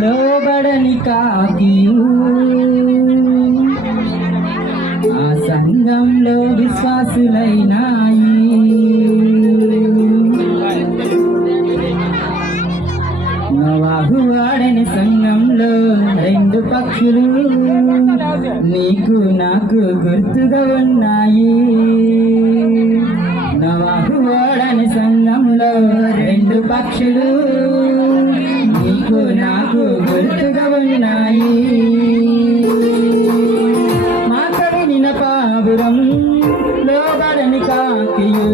లోబడని కాకియు ఆ సంఘంలో విశ్వాసులైనాయి. నవాహు వాడని సంఘంలో రెండు పక్షులు. నీకు నాకు గుర్తుగా ఉన్నాయి. ఆకాశంలో రెండు పక్షులు నీకు నాకు గుర్తుగా ఉన్నాయి. మాకడి నినపాబురం లోగడని కాకియు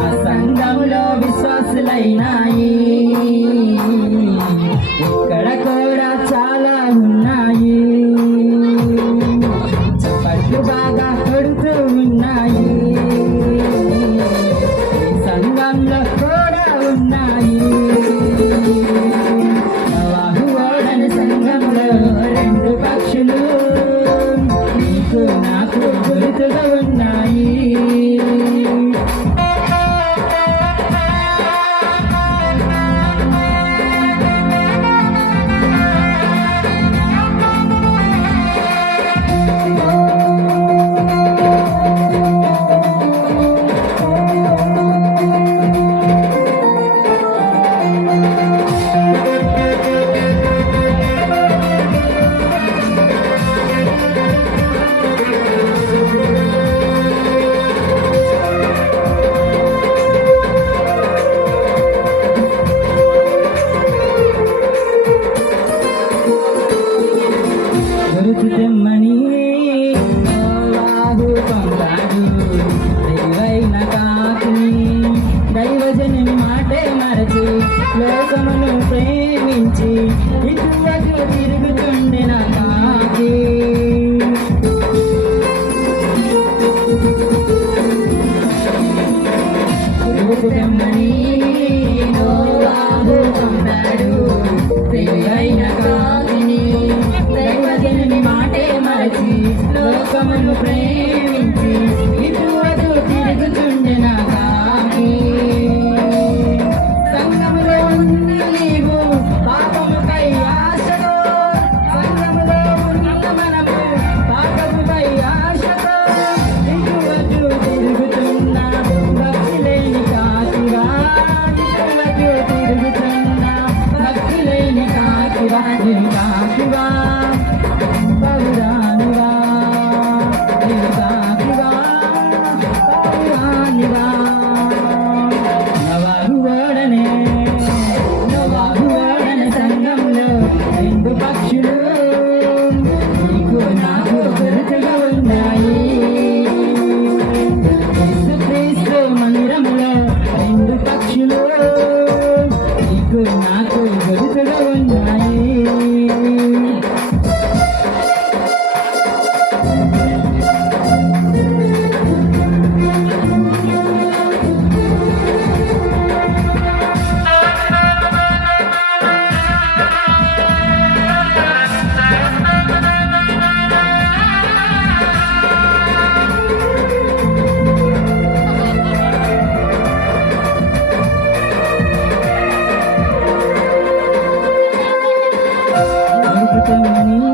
ఆ సంఘంలో విశ్వాసులైనాయి. come and pray. 等你。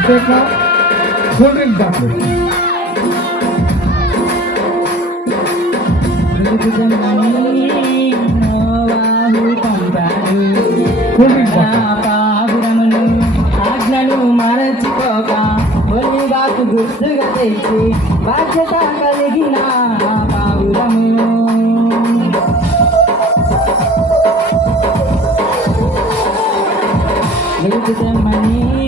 నా బాటిల్ పావురమును ఆజ్ఞను మరచిపోక ఒలిగాకు గుర్తుగా తెచ్చి బాధ్యత కలిగిన పావురము వెతుకుతమ్మని